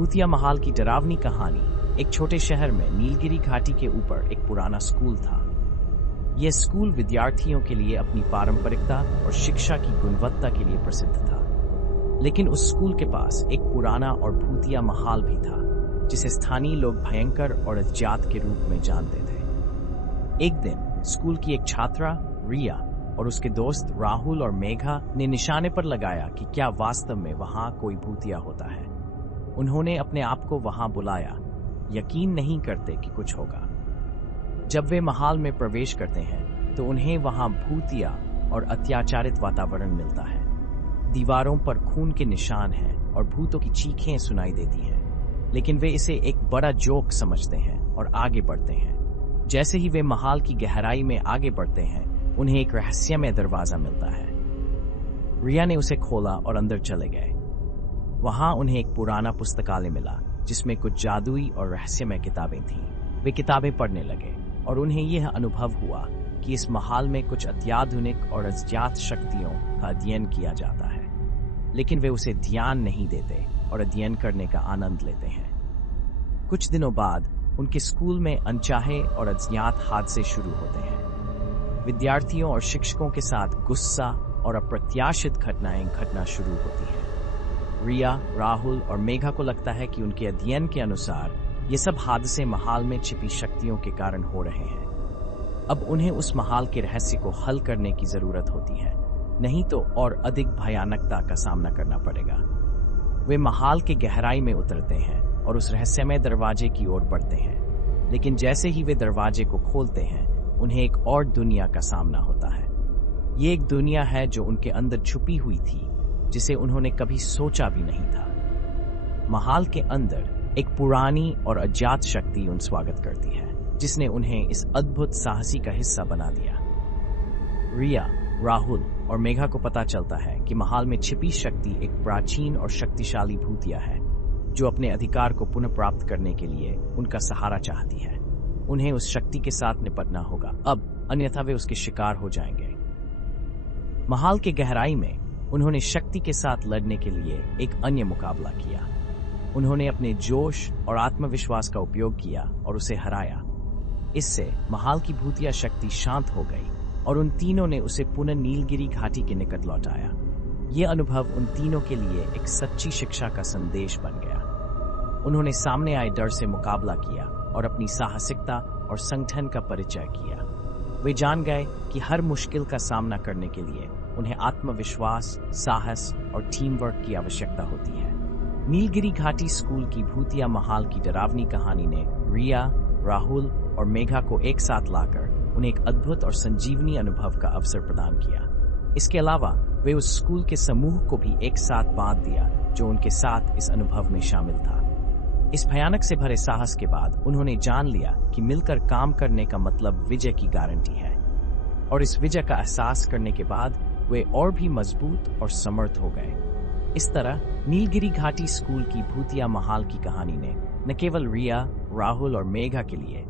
भूतिया महाल की डरावनी कहानी। एक छोटे शहर में नीलगिरी घाटी के ऊपर एक पुराना स्कूल था। यह स्कूल विद्यार्थियों के लिए अपनी पारंपरिकता और शिक्षा की गुणवत्ता के लिए प्रसिद्ध था। लेकिन उस स्कूल के पास एक पुराना और भूतिया महाल भी था, जिसे स्थानीय लोग भयंकर और अज्ञात के रूप में जानते थे। एक दिन स्कूल की एक छात्रा रिया और उसके दोस्त राहुल और मेघा ने निशाने पर लगाया कि क्या वास्तव में वहां कोई भूतिया होता है। उन्होंने अपने आप को वहां बुलाया, यकीन नहीं करते कि कुछ होगा। जब वे महाल में प्रवेश करते हैं तो उन्हें वहां भूतिया और अत्याचारित वातावरण मिलता है। दीवारों पर खून के निशान हैं और भूतों की चीखें सुनाई देती हैं, लेकिन वे इसे एक बड़ा जोक समझते हैं और आगे बढ़ते हैं। जैसे ही वे महाल की गहराई में आगे बढ़ते हैं, उन्हें एक रहस्यमय दरवाजा मिलता है। रिया ने उसे खोला और अंदर चले गए। वहां उन्हें एक पुराना पुस्तकालय मिला, जिसमें कुछ जादुई और रहस्यमय किताबें थीं। वे किताबें पढ़ने लगे और उन्हें यह अनुभव हुआ कि इस महाल में कुछ अत्याधुनिक और अज्ञात शक्तियों का अध्ययन किया जाता है, लेकिन वे उसे ध्यान नहीं देते और अध्ययन करने का आनंद लेते हैं। कुछ दिनों बाद उनके स्कूल में अनचाहे और अज्ञात हादसे शुरू होते हैं। विद्यार्थियों और शिक्षकों के साथ गुस्सा और अप्रत्याशित घटनाएं घटना शुरू होती हैं। रिया, राहुल और मेघा को लगता है कि उनके अध्ययन के अनुसार ये सब हादसे महाल में छिपी शक्तियों के कारण हो रहे हैं। अब उन्हें उस महाल के रहस्य को हल करने की जरूरत होती है, नहीं तो और अधिक भयानकता का सामना करना पड़ेगा। वे महाल के गहराई में उतरते हैं और उस रहस्यमय दरवाजे की ओर बढ़ते हैं। लेकिन जैसे ही वे दरवाजे को खोलते हैं, उन्हें एक और दुनिया का सामना होता है। ये एक दुनिया है जो उनके अंदर छुपी हुई थी, जिसे उन्होंने कभी सोचा भी नहीं था। महाल के अंदर एक पुरानी और अज्ञात शक्ति उन स्वागत करती है, जिसने उन्हें इस अद्भुत साहसी का हिस्सा बना दिया। रिया, राहुल और मेघा को पता चलता है कि महाल में छिपी शक्ति एक प्राचीन और शक्तिशाली भूतिया है, जो अपने अधिकार को पुनः प्राप्त करने के लिए उनका सहारा चाहती है। उन्हें उस शक्ति के साथ निपटना होगा अब, अन्यथा वे उसके शिकार हो जाएंगे। महाल के गहराई में उन्होंने शक्ति के साथ लड़ने के लिए एक अन्य मुकाबला किया। उन्होंने अपने जोश और आत्मविश्वास का उपयोग किया और उसे हराया। इससे महाल की भूतिया शक्ति शांत हो गई और उन तीनों ने उसे पुनः नीलगिरी घाटी के निकट लौटाया। यह अनुभव उन तीनों के लिए एक सच्ची शिक्षा का संदेश बन गया। उन्होंने सामने आए डर से मुकाबला किया और अपनी साहसिकता और संगठन का परिचय किया। वे जान गए कि हर मुश्किल का सामना करने के लिए उन्हें आत्मविश्वास, साहस और टीम वर्क की आवश्यकता होती है। नीलगिरी घाटी स्कूल की भूतिया महाल की डरावनी कहानी ने रिया, राहुल और मेघा को एक साथ लाकर उन्हें एक अद्भुत और संजीवनी अनुभव का अवसर प्रदान किया। इसके अलावा वे उस स्कूल के समूह को भी एक साथ बांध दिया, जो उनके साथ इस अनुभव में शामिल था। इस भयानक से भरे साहस के बाद उन्होंने जान लिया कि मिलकर काम करने का मतलब विजय की गारंटी है, और इस विजय का एहसास करने के बाद वे और भी मजबूत और समर्थ हो गए। इस तरह नीलगिरी घाटी स्कूल की भूतिया महाल की कहानी ने न केवल रिया, राहुल और मेघा के लिए,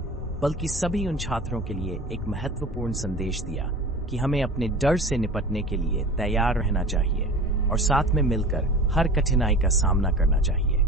बल्कि सभी उन छात्रों के लिए एक महत्वपूर्ण संदेश दिया कि हमें अपने डर से निपटने के लिए तैयार रहना चाहिए और साथ में मिलकर हर कठिनाई का सामना करना चाहिए।